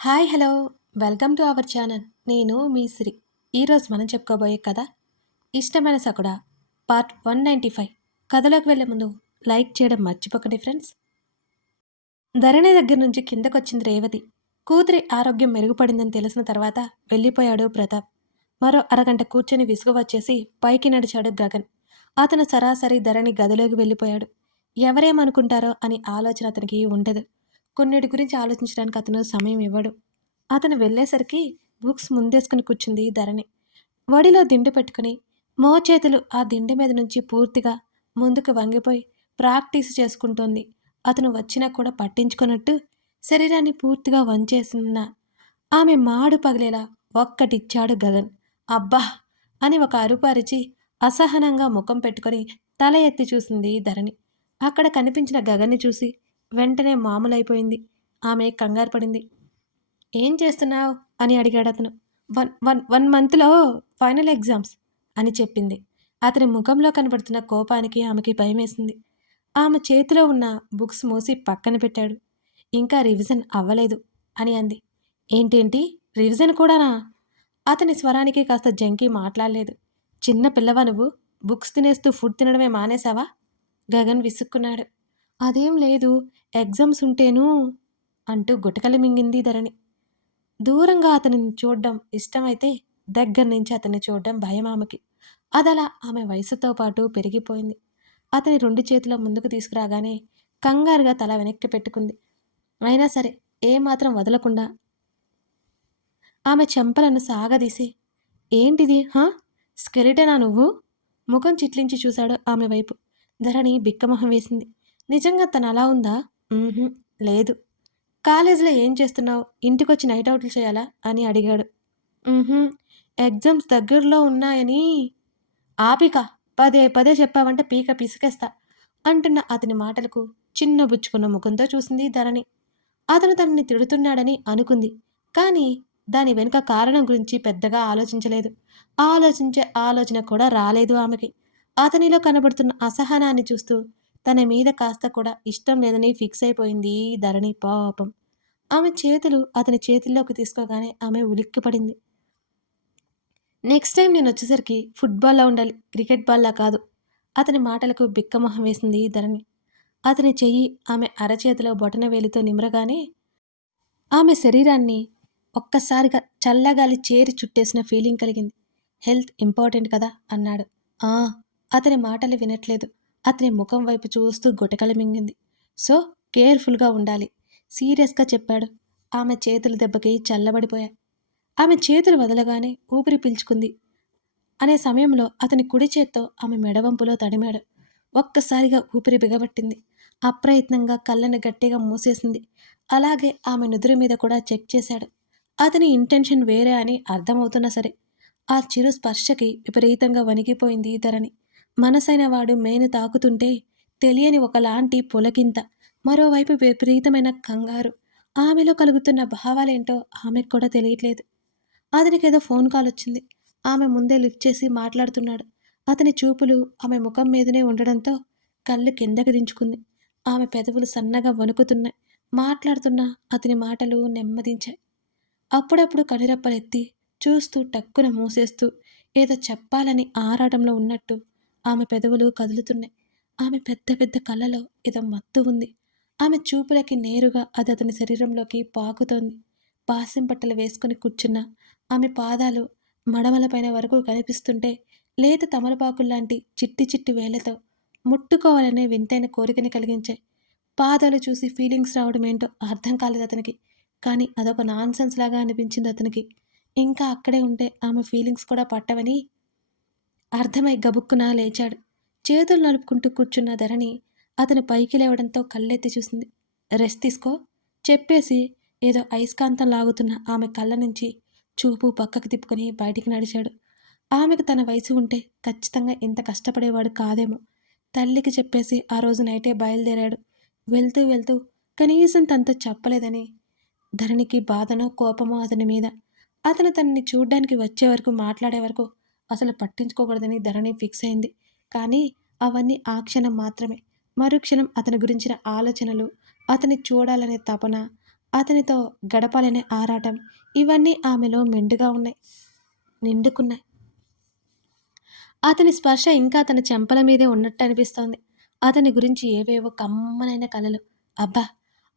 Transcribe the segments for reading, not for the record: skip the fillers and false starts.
Hi hello welcome to our channel. నేను మీ సిరి. ఈరోజు మనం చెప్పుకోబోయే కథ ఇష్టమైన సకుడా పార్ట్ 195. కథలోకి వెళ్ళే ముందు లైక్ చేయడం మర్చిపోకండి ఫ్రెండ్స్. ధరణి దగ్గర నుంచి కిందకొచ్చింది రేవతి. కూతురి ఆరోగ్యం మెరుగుపడిందని తెలిసిన తర్వాత వెళ్ళిపోయాడు ప్రతాప్. మరో అరగంట కూర్చొని విసుగు వచ్చేసి పైకి నడిచాడు గగన్. అతను సరాసరి ధరణి గదిలోకి వెళ్ళిపోయాడు. ఎవరేమనుకుంటారో అని ఆలోచన అతనికి ఉండదు. కొన్నిటి గురించి ఆలోచించడానికి అతను సమయం ఇవ్వడు. అతను వెళ్ళేసరికి బుక్స్ ముందేసుకుని కూర్చుంది ధరణి. వడిలో దిండు పెట్టుకుని మోచేతులు ఆ దిండు మీద నుంచి పూర్తిగా ముందుకు వంగిపోయి ప్రాక్టీస్ చేసుకుంటోంది. అతను వచ్చినా కూడా పట్టించుకున్నట్టు శరీరాన్ని పూర్తిగా వంచేసిన ఆమె మాడు పగిలేలా ఒక్కటిచ్చాడు గగన్. అబ్బా అని ఒక అరుపు అరిచి అసహనంగా ముఖం పెట్టుకొని తల ఎత్తి చూసింది ధరణి. అక్కడ కనిపించిన గగన్ని చూసి వెంటనే మామూలైపోయింది. ఆమె కంగారు పడింది. ఏం చేస్తున్నావు అని అడిగాడు అతను. వన్ వన్ వన్ మంత్లో ఫైనల్ ఎగ్జామ్స్ అని చెప్పింది. అతని ముఖంలో కనబడుతున్న కోపానికి ఆమెకి భయమేసింది. ఆమె చేతిలో ఉన్న బుక్స్ మూసి పక్కన పెట్టాడు. ఇంకా రివిజన్ అవ్వలేదు అని అంది. ఏంటేంటి రివిజన్ కూడానా? అతని స్వరానికి కాస్త జంకి మాట్లాడలేదు. చిన్న పిల్లవా నువ్వు? బుక్స్ తినేస్తూ ఫుడ్ తినడమే మానేశావా? గగన్ విసుక్కున్నాడు. అదేం లేదు, ఎగ్జామ్స్ ఉంటేను అంటూ గుటకలు మింగింది ధరణి. దూరంగా అతనిని చూడ్డం ఇష్టమైతే దగ్గర నుంచి అతన్ని చూడ్డం భయం ఆమెకి. అదలా ఆమె వయసుతో పాటు పెరిగిపోయింది. అతని రెండు చేతుల ముందుకు తీసుకురాగానే కంగారుగా తల వెనక్కి పెట్టుకుంది. అయినా సరే ఏమాత్రం వదలకుండా ఆమె చెంపలను సాగదీసి, ఏంటిది హా? స్కెలిటనా నువ్వు? ముఖం చిట్లించి చూశాడు ఆమె వైపు. ధరణి బిక్కమొహం వేసింది. నిజంగా తను అలా ఉందా? "ఊహుం, లేదు. కాలేజీలో ఏం చేస్తున్నావు? ఇంటికొచ్చి నైట్ అవుట్లు చేయాలా అని అడిగాడు. "ఊహుం, ఎగ్జామ్స్ దగ్గరలో ఉన్నాయని." ఆపిక, పదే పదే చెప్పావంటే పీక పిసికేస్తా అంటున్న అతని మాటలకు చిన్నబుచ్చుకున్న ముఖంతో చూసింది ధరణి. అతను తనని తిడుతున్నాడని అనుకుంది. కానీ దాని వెనుక కారణం గురించి పెద్దగా ఆలోచించలేదు. ఆలోచించే ఆలోచన కూడా రాలేదు ఆమెకి. అతనిలో కనబడుతున్న అసహనాన్ని చూస్తూ తన మీద కాస్త కూడా ఇష్టం లేదని ఫిక్స్ అయిపోయింది ధరణి పాపం. ఆమె చేతులు అతని చేతుల్లోకి తీసుకోగానే ఆమె ఉలిక్కిపడింది. నెక్స్ట్ టైం నేనొచ్చేసరికి ఫుట్బాల్‌లా ఉండాలి, క్రికెట్ బాల్‌లా కాదు. అతని మాటలకు బిక్కమొహం వేసింది ధరణి. అతని చెయ్యి ఆమె అరచేతిలో బొటనవేలితో నిమరగానే ఆమె శరీరాన్ని ఒక్కసారిగా చల్లగాలి చేరి చుట్టేసిన ఫీలింగ్ కలిగింది. హెల్త్ ఇంపార్టెంట్ కదా అన్నాడు. ఆ! అతని మాటలు వినట్లేదు. అతని ముఖం వైపు చూస్తూ గుటకలు మింగింది. సో కేర్‌ఫుల్‌గా ఉండాలి సీరియస్‌గా చెప్పాడు. ఆమె చేతులు దెబ్బకి చల్లబడిపోయాయి. ఆమె చేతులు వదలగానే ఊపిరి పీల్చుకుంది. అనే సమయంలో అతని కుడి చేత్తో ఆమె మెడవంపులో తడిమాడు. ఒక్కసారిగా ఊపిరి బిగబట్టింది. అప్రయత్నంగా కళ్ళని గట్టిగా మూసేసింది. అలాగే ఆమె నుదురు మీద కూడా చెక్ చేశాడు. అతని ఇంటెన్షన్ వేరే అని అర్థమవుతున్నా సరే ఆ చిరు స్పర్శకి విపరీతంగా వణికిపోయింది ధరణి. మనసైన వాడు మేను తాకుతుంటే తెలియని ఒకలాంటి పులకింత, మరోవైపు విపరీతమైన కంగారు. ఆమెలో కలుగుతున్న భావాలేంటో ఆమెకు కూడా తెలియట్లేదు. అతనికేదో ఫోన్ కాల్ వచ్చింది. ఆమె ముందే లిఫ్ట్ చేసి మాట్లాడుతున్నాడు. అతని చూపులు ఆమె ముఖం మీదనే ఉండడంతో కళ్ళు కిందకి దించుకుంది. ఆమె పెదవులు సన్నగా వణుకుతున్నాయి. మాట్లాడుతున్న అతని మాటలు నెమ్మదించాయి. అప్పుడప్పుడు కనురెప్పలెత్తి చూస్తూ టక్కున మూసేస్తూ ఏదో చెప్పాలని ఆరాటంలో ఉన్నట్టు ఆమె పెదవులు కదులుతున్నాయి. ఆమె పెద్ద పెద్ద కళ్ళలో ఏదో మత్తు ఉంది. ఆమె చూపులకి నేరుగా అది అతని శరీరంలోకి పాకుతోంది. పాసింపట్టలు వేసుకుని కూర్చున్న ఆమె పాదాలు మడమలపైన వరకు కనిపిస్తుంటే లేత తమలపాకుల్లాంటి చిట్టి చిట్టి వేళ్లతో ముట్టుకోవాలనే వింతైన కోరికని కలిగించాయి. పాదాలు చూసి ఫీలింగ్స్ రావడం ఏంటో అర్థం కాలేదు అతనికి. కానీ అదొక నాన్‌సెన్స్ లాగా అనిపించింది అతనికి. ఇంకా అక్కడే ఉంటే ఆమె ఫీలింగ్స్ కూడా పట్టవని అర్థమై గబుక్కున లేచాడు. చేతులు నలుపుకుంటూ కూర్చున్న ధరణి అతను పైకి లేవడంతో కళ్ళెత్తి చూసింది. రెస్ట్ తీసుకో చెప్పేసి ఏదో అయస్కాంతం లాగుతున్న ఆమె కళ్ళ నుంచి చూపు పక్కకు తిప్పుకొని బయటికి నడిచాడు. ఆమెకు తన వయసు ఉంటే ఖచ్చితంగా ఇంత కష్టపడేవాడు కాదేమో. తల్లికి చెప్పేసి ఆ రోజు నైటే బయలుదేరాడు. వెళ్తూ వెళ్తూ కనీసం తనతో చెప్పలేదని ధరణికి బాధనో కోపమో అతని మీద. అతను తనని చూడ్డానికి వచ్చే వరకు మాట్లాడే వరకు అసలు పట్టించుకోకూడదని ధరణి ఫిక్స్ అయింది. కానీ అవన్నీ ఆ క్షణం మాత్రమే. మరుక్షణం అతని గురించిన ఆలోచనలు, అతన్ని చూడాలనే తపన అతనితో గడపాలనే ఆరాటం ఇవన్నీ ఆమెలో మెండుగా ఉన్నాయి, నిండుకున్నాయి. అతని స్పర్శ ఇంకా అతని చెంపల మీదే ఉన్నట్టు అనిపిస్తోంది. అతని గురించి ఏవేవో కమ్మనైన కలలు. అబ్బా!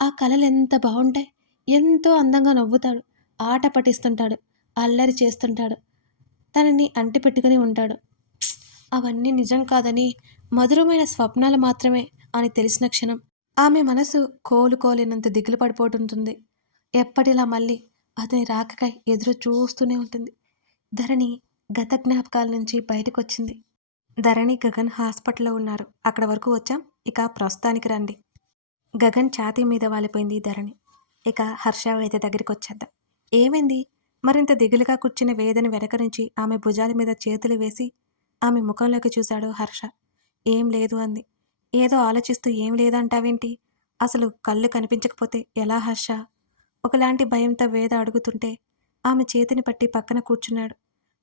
ఆ కలలెంత బావుంటాయి. ఎంతో అందంగా నవ్వుతాడు. ఆట పట్టిస్తుంటాడు. అల్లరి చేస్తుంటాడు. తనని అంటిపెట్టుకుని ఉంటాడు. అవన్నీ నిజం కాదని, మధురమైన స్వప్నాలు మాత్రమే అని తెలిసిన క్షణం ఆమె మనసు కోలుకోలేనంత దిగులు పడిపోతుంటుంది. ఎప్పటిలా మళ్ళీ అతని రాకకై ఎదురు చూస్తూనే ఉంటుంది. ధరణి గత జ్ఞాపకాల నుంచి బయటకొచ్చింది. ధరణి, గగన్ హాస్పిటల్‌లో ఉన్నారు. అక్కడ వరకు వచ్చాం. ఇక ప్రస్తుతానికి రండి. గగన్ ఛాతీ మీద వాలిపోయింది ధరణి. ఇక హర్ష వేద దగ్గరికొచ్చేద్దాం. ఏమైంది? మరింత దిగులుగా కూర్చున్న వేదని వెనక నుంచి ఆమె భుజాల మీద చేతులు వేసి ఆమె ముఖంలోకి చూశాడు హర్ష. ఏం లేదు అంది. ఏదో ఆలోచిస్తూ ఏం లేదంటావేంటి? అసలు కళ్ళు కనిపించకపోతే ఎలా హర్ష? ఒకలాంటి భయంతో వేద అడుగుతుంటే ఆమె చేతిని పట్టి పక్కన కూర్చున్నాడు.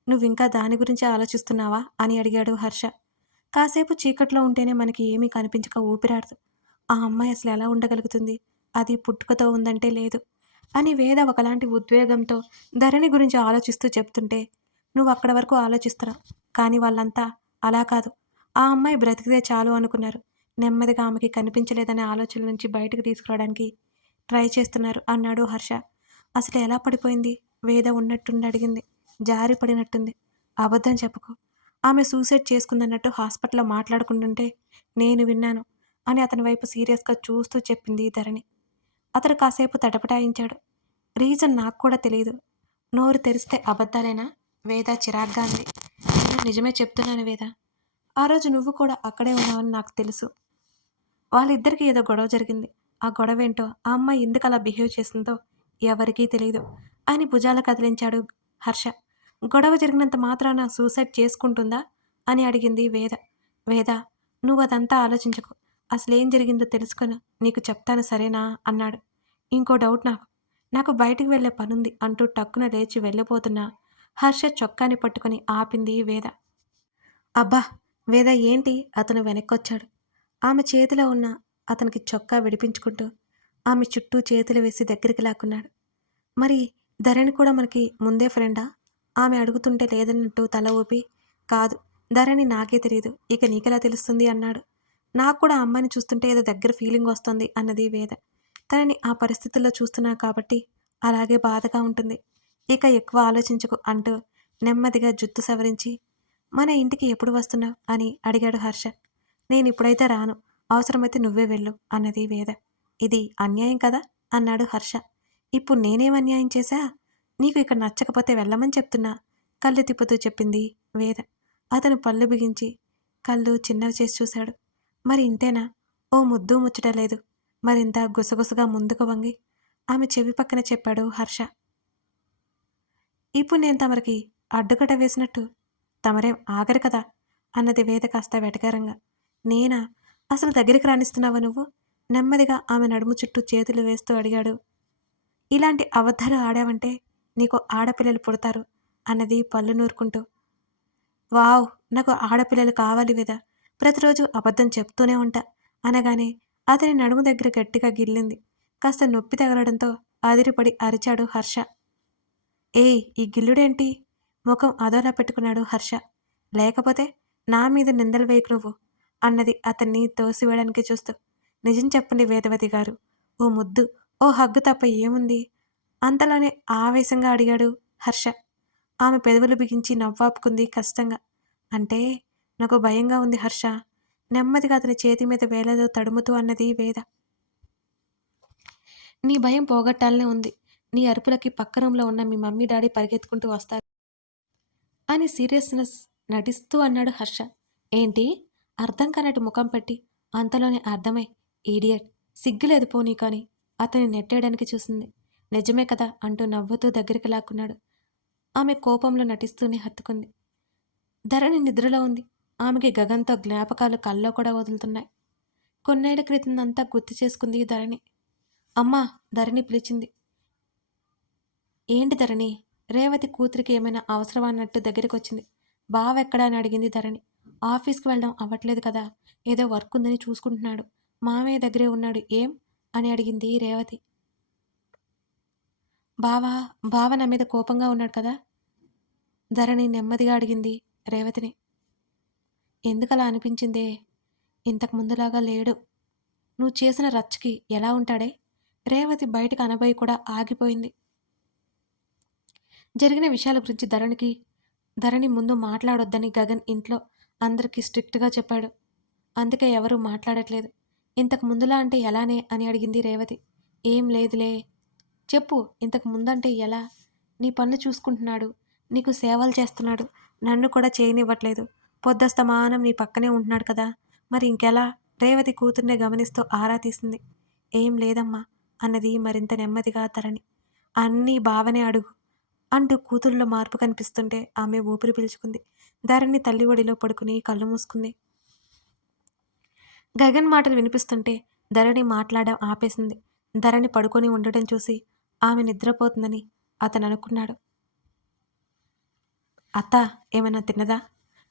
నువ్వింకా దాని గురించే ఆలోచిస్తున్నావా? అని అడిగాడు హర్ష. కాసేపు చీకట్లో ఉంటేనే మనకి ఏమీ కనిపించక ఊపిరాడదు. ఆ అమ్మాయి అసలు ఎలా ఉండగలుగుతుంది? అది పుట్టుకతో ఉందంటే లేదు అని వేద ఒకలాంటి ఉద్వేగంతో ధరణి గురించి ఆలోచిస్తూ చెప్తుంటే నువ్వు అక్కడ వరకు ఆలోచిస్తున్నావు. కానీ వాళ్ళంతా అలా కాదు. ఆ అమ్మాయి బ్రతికితే చాలు అనుకున్నారు. నెమ్మదిగా ఆమెకి కనిపించలేదనే ఆలోచన నుంచి బయటకు తీసుకురావడానికి ట్రై చేస్తున్నారు అన్నాడు హర్ష. అసలు ఎలా పడిపోయింది? వేద ఉన్నట్టుండి అడిగింది. జారి పడినట్టుంది. అబద్ధం చెప్పకు. ఆమె సూసైడ్ చేసుకుందన్నట్టు హాస్పిటల్లో మాట్లాడుకుంటుంటే నేను విన్నాను అని అతని వైపు సీరియస్గా చూస్తూ చెప్పింది ధరణి. అతడు కాసేపు తటపటాయించాడు. రీజన్ నాకు కూడా తెలియదు. నోరు తెరిస్తే అబద్ధాలేనా? వేద చిరాగ్గా అంది. నేను నిజమే చెప్తున్నాను వేద. ఆ రోజు నువ్వు కూడా అక్కడే ఉన్నావని నాకు తెలుసు. వాళ్ళిద్దరికీ ఏదో గొడవ జరిగింది. ఆ గొడవేంటో, ఆ అమ్మాయి ఎందుకలా బిహేవ్ చేసిందో ఎవరికీ తెలీదు అని భుజాలు కదిలించాడు హర్ష. గొడవ జరిగినంత మాత్రాన సూసైడ్ చేసుకుంటుందా? అని అడిగింది వేద. వేద, నువ్వదంతా ఆలోచించకు. అసలేం జరిగిందో తెలుసుకొని నీకు చెప్తాను సరేనా? అన్నాడు. ఇంకో డౌట్ నాకు. నాకు బయటికి వెళ్ళే పనుంది అంటూ టక్కున లేచి వెళ్ళిపోతున్నా హర్ష చొక్కాని పట్టుకుని ఆపింది వేద. అబ్బా! వేద ఏంటి? అతను వెనక్కొచ్చాడు. ఆమె చేతిలో ఉన్న అతనికి చొక్కా విడిపించుకుంటూ ఆమె చుట్టూ చేతులు వేసి దగ్గరికి లాక్కున్నాడు. మరి ధరణి కూడా మనకి ముందే ఫ్రెండా? ఆమె అడుగుతుంటే లేదన్నట్టు తల ఊపి, కాదు, ధరణి నాకే తెలీదు. ఇక నీకెలా తెలుస్తుంది అన్నాడు. నాకు కూడా ఆ అమ్మాయిని చూస్తుంటే ఏదో దగ్గర ఫీలింగ్ వస్తోంది అన్నది వేద. తనని ఆ పరిస్థితుల్లో చూస్తున్నా కాబట్టి అలాగే బాధగా ఉంటుంది. ఇక ఎక్కువ ఆలోచించకు అంటూ నెమ్మదిగా జుత్తు సవరించి మన ఇంటికి ఎప్పుడు వస్తున్నావు అని అడిగాడు హర్ష. నేనిప్పుడైతే రాను. అవసరమైతే నువ్వే వెళ్ళు అన్నది వేద. ఇది అన్యాయం కదా అన్నాడు హర్ష. ఇప్పుడు నేనేం అన్యాయం చేశా? నీకు ఇక్కడ నచ్చకపోతే వెళ్ళమని చెప్తున్నా కళ్ళు తిప్పుతూ చెప్పింది వేద. అతను పళ్ళు బిగించి కళ్ళు చిన్నవి చేసి చూశాడు. మరి ఇంతేనా? ఓ ముద్దు ముచ్చట లేదు. మరింత గుసగుసగా ముందుకు వంగి ఆమె చెవి పక్కన చెప్పాడు హర్ష. ఇప్పుడు నేను తమరికి అడ్డుకట్ట వేసినట్టు తమరేం ఆగరు కదా అన్నది వేద కాస్త వెటకారంగా. నేనా? అసలు దగ్గరికి రానిస్తున్నావా నువ్వు? నెమ్మదిగా ఆమె నడుము చుట్టూ చేతులు వేస్తూ అడిగాడు. ఇలాంటి అబద్ధాలు ఆడావంటే నీకు ఆడపిల్లలు పుడతారు అన్నది పళ్ళు నూరుకుంటూ. వావ్! నాకు ఆడపిల్లలు కావాలి వేద. ప్రతిరోజు అబద్ధం చెప్తూనే ఉంటా అనగానే అతని నడుము దగ్గర గట్టిగా గిల్లింది. కాస్త నొప్పి తగలడంతో అదిరిపడి అరిచాడు హర్ష. ఏయ్! ఈ గిల్లుడేంటి? ముఖం అదోలా పెట్టుకున్నాడు హర్ష. లేకపోతే నా మీద నిందలు వేయకు నువ్వు అన్నది అతన్ని తోసివేయడానికి చూస్తూ. నిజం చెప్పండి వేదవతి గారు. ఓ ముద్దు, ఓ హగ్గు తప్ప ఏముంది? అంతలోనే ఆవేశంగా అడిగాడు హర్ష. ఆమె పెదవులు బిగించి నవ్వాపుకుంది కష్టంగా. అంటే నాకు భయంగా ఉంది హర్ష. నెమ్మదిగా అతని చేతి మీద వేలతో తడుముతూ అన్నది వేద. నీ భయం పోగొట్టాలనే ఉంది. నీ అరుపులకి పక్క రూంలో ఉన్న మీ మమ్మీ డాడీ పరిగెత్తుకుంటూ వస్తారు అని సీరియస్నెస్ నటిస్తూ అన్నాడు హర్ష. ఏంటి? అర్థం కానట్టు ముఖం పెట్టి అంతలోనే అర్థమై ఈడియట్, సిగ్గులేదు పోనీ కానీ అతన్ని నెట్టేయడానికి చూసింది. నిజమే కదా అంటూ నవ్వుతూ దగ్గరికి లాక్కున్నాడు. ఆమె కోపంలో నటిస్తూనే హత్తుకుంది. ధరణి నిద్రలో ఉంది. ఆమెకి గగన్తో జ్ఞాపకాలు కల్లో కూడా వదులుతున్నాయి. కొన్నేళ్ల క్రితందంతా గుర్తు చేసుకుంది ధరణి. అమ్మా! ధరణి పిలిచింది. ఏంటి ధరణి? రేవతి కూతురికి ఏమైనా అవసరమా అన్నట్టు దగ్గరికొచ్చింది. బావెక్కడా అని అడిగింది ధరణి. ఆఫీస్కి వెళ్ళడం అవ్వట్లేదు కదా, ఏదో వర్క్ ఉందని చూసుకుంటున్నాడు. మామయ్య దగ్గరే ఉన్నాడు. ఏం? అని అడిగింది రేవతి. బావా, బావ నా మీద కోపంగా ఉన్నాడు కదా? ధరణి నెమ్మదిగా అడిగింది రేవతిని. ఎందుకలా అనిపించిందే? ఇంతకు ముందులాగా లేడు. నువ్వు చేసిన రచ్చకి ఎలా ఉంటాడే? రేవతి బయటకు అనబోయి కూడా ఆగిపోయింది. జరిగిన విషయాల గురించి ధరణి ముందు మాట్లాడొద్దని గగన్ ఇంట్లో అందరికీ స్ట్రిక్ట్‌గా చెప్పాడు. అందుకే ఎవరూ మాట్లాడట్లేదు. ఇంతకు ముందులా అంటే ఎలానే అని అడిగింది రేవతి. ఏం లేదులే. చెప్పు, ఇంతకు ముందంటే ఎలా? నీ పనులు చూసుకుంటున్నాడు. నీకు సేవలు చేస్తున్నాడు. నన్ను కూడా చేయనివ్వట్లేదు. పొద్దస్తమానం నీ పక్కనే ఉంటున్నాడు కదా! మరి ఇంకెలా? రేవతి కూతుర్నే గమనిస్తూ ఆరా తీసింది. ఏం లేదమ్మా అన్నది మరింత నెమ్మదిగా ధరణి. అన్నీ బావనే అడుగు అంటూ కూతురులో మార్పు కనిపిస్తుంటే ఆమె ఊపిరి పీల్చుకుంది. ధరణి తల్లి ఒడిలో పడుకుని కళ్ళు మూసుకుంది. గగన్ మాటలు వినిపిస్తుంటే ధరణి మాట్లాడడం ఆపేసింది. ధరణి పడుకొని ఉండటం చూసి ఆమె నిద్రపోతుందని అతను అనుకున్నాడు. అత్తా, ఏమైనా తిన్నదా?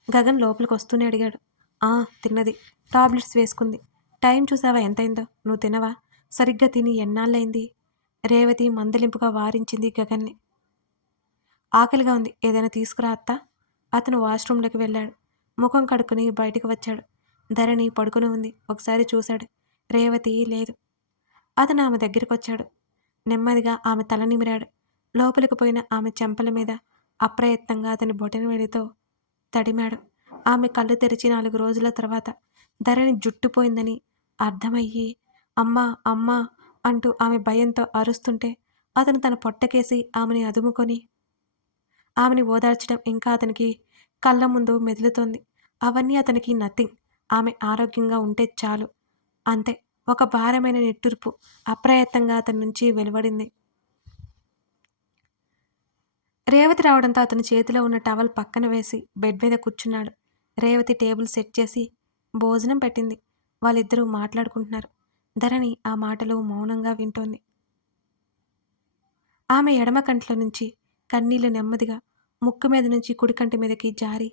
గగన్ లోపలికొస్తూనే అడిగాడు. ఆ, తిన్నది. టాబ్లెట్స్ వేసుకుంది. టైం చూసావా ఎంతయిందో? నువ్వు తినవా? సరిగ్గా తిని ఎన్నాళ్ళయింది? రేవతి మందలింపుగా వారించింది గగన్ని. ఆకలిగా ఉంది. ఏదైనా తీసుకురా అత్తా. అతను వాష్రూంలోకి వెళ్ళాడు. ముఖం కడుక్కుని బయటికి వచ్చాడు. ధరణి పడుకుని ఉంది. ఒకసారి చూశాడు. రేవతి లేదు. అతను ఆమె దగ్గరికొచ్చాడు. నెమ్మదిగా ఆమె తల నిమిరాడు. లోపలికి పోయిన ఆమె చెంపల మీద అప్రయత్నంగా అతని బొటనవేలితో తడిమాడు. ఆమె కళ్ళు తెరిచి 4 రోజుల తర్వాత ధరణి జుట్టుపోయిందని అర్థమయ్యి అమ్మా అమ్మా అంటూ ఆమె భయంతో అరుస్తుంటే అతను తన పొట్టకేసి ఆమెని అదుముకొని ఆమెని ఓదార్చడం ఇంకా అతనికి కళ్ళ ముందు మెదులుతోంది. అవన్నీ అతనికి నథింగ్. ఆమె ఆరోగ్యంగా ఉంటే చాలు. అంతే. ఒక భారమైన నిట్టూర్పు అప్రయత్నంగా అతని నుంచి వెలువడింది. రేవతి రావడంతో అతని చేతిలో ఉన్న టవల్ పక్కన వేసి బెడ్ మీద కూర్చున్నాడు. రేవతి టేబుల్ సెట్ చేసి భోజనం పెట్టింది. వాళ్ళిద్దరూ మాట్లాడుకుంటున్నారు. ధరణి ఆ మాటలు మౌనంగా వింటోంది. ఆమె ఎడమ కంట్లో నుంచి కన్నీళ్లు నెమ్మదిగా ముక్కు మీద నుంచి కుడి కంటి మీదకి జారి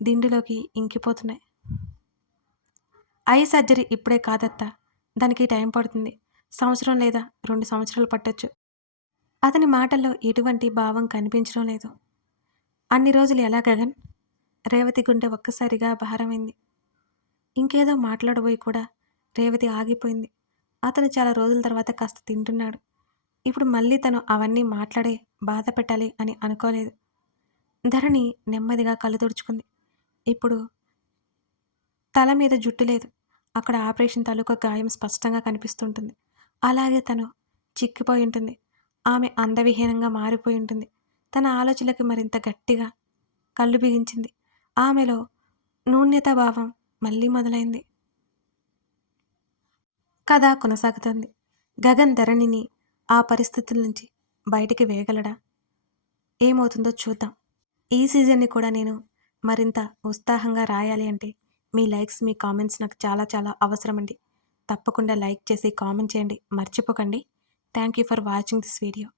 దిండులోకి ఇంకిపోతున్నాయి. ఐ సర్జరీ ఇప్పుడే కాదత్తా. దానికి టైం పడుతుంది. సంవత్సరం లేదా 2 సంవత్సరాలు పట్టొచ్చు. అతని మాటల్లో ఎటువంటి భావం కనిపించడం లేదు. అన్ని రోజులు ఎలా గగన్? రేవతి గుండె ఒక్కసారిగా భారమైంది. ఇంకేదో మాట్లాడబోయి కూడా రేవతి ఆగిపోయింది. అతను చాలా రోజుల తర్వాత కాస్త తింటున్నాడు. ఇప్పుడు మళ్ళీ తను అవన్నీ మాట్లాడే బాధ పెట్టాలి అని అనుకోలేదు. ధరణి నెమ్మదిగా కళ్ళు తుడుచుకుంది. ఇప్పుడు తల మీద జుట్టు లేదు. అక్కడ ఆపరేషన్ తాలూకా గాయం స్పష్టంగా కనిపిస్తుంటుంది. అలాగే తను చిక్కిపోయి ఉంటుంది. ఆమె అందవిహీనంగా మారిపోయి ఉంటుంది. తన ఆలోచనలకి మరింత గట్టిగా కళ్ళు బిగించింది. ఆమెలో నూన్యతాభావం మళ్ళీ మొదలైంది. కథ కొనసాగుతోంది. గగన్ ధరణిని ఆ పరిస్థితుల నుంచి బయటికి వేయగలడా? ఏమవుతుందో చూద్దాం. ఈ సీజన్‌ని కూడా నేను మరింత ఉత్సాహంగా రాయాలి అంటే మీ లైక్స్, మీ కామెంట్స్ నాకు చాలా చాలా అవసరమండి. తప్పకుండా లైక్ చేసి కామెంట్ చేయండి. మర్చిపోకండి. Thank you for watching this video.